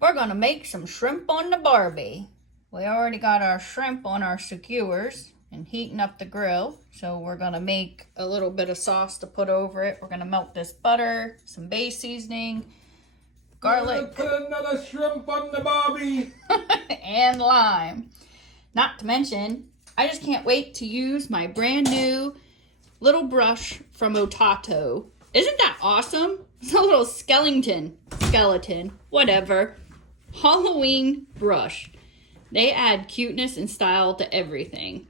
We're gonna make some shrimp on the Barbie. We already got our shrimp on our skewers and heating up the grill. So we're gonna make a little bit of sauce to put over it. We're gonna melt this butter, some Baste seasoning, garlic. Put another shrimp on the Barbie. And lime. Not to mention, I just can't wait to use my brand new little brush from Ototo. Isn't that awesome? It's a little skeleton, whatever. Halloween brush. They add cuteness and style to everything.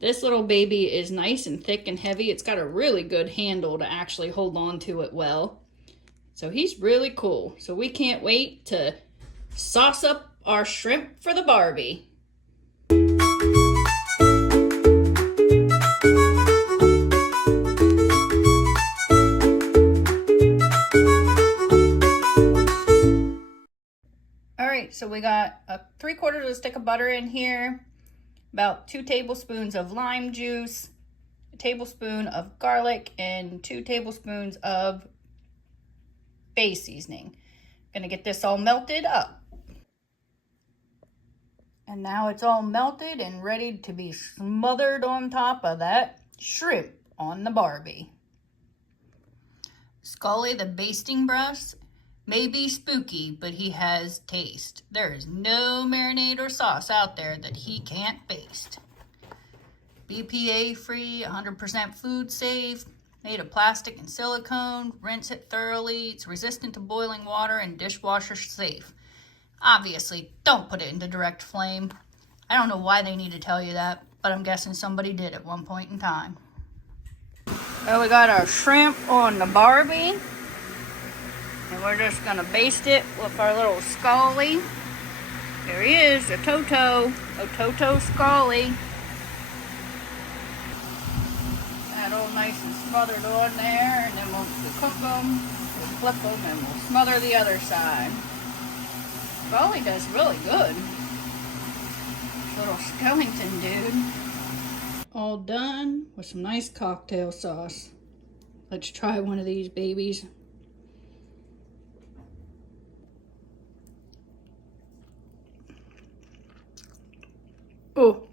This little baby is nice and thick and heavy. It's got a really good handle to actually hold on to it well. So he's really cool. So we can't wait to sauce up our shrimp for the Barbie. Alright, so we got 3/4 of a stick of butter in here, about 2 tablespoons of lime juice, a tablespoon of garlic, and 2 tablespoons of Baste seasoning. Gonna get this all melted up. And now it's all melted and ready to be smothered on top of that shrimp on the Barbie. Skully, the basting brush, may be spooky, but he has taste. There is no marinade or sauce out there that he can't baste. BPA free, 100% food safe, made of plastic and silicone, rinse it thoroughly, it's resistant to boiling water and dishwasher safe. Obviously, don't put it into direct flame. I don't know why they need to tell you that, but I'm guessing somebody did at one point in time. Well, we got our shrimp on the Barbie. And we're just going to baste it with our little Skully. There he is, Ototo Skully. That all nice and smothered on there. And then once we cook them, we'll flip them and we'll smother the other side. Skully does really good. Little skeleton dude. All done with some nice cocktail sauce. Let's try one of these babies. Oh,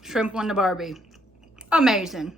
shrimp on the Barbie. Amazing.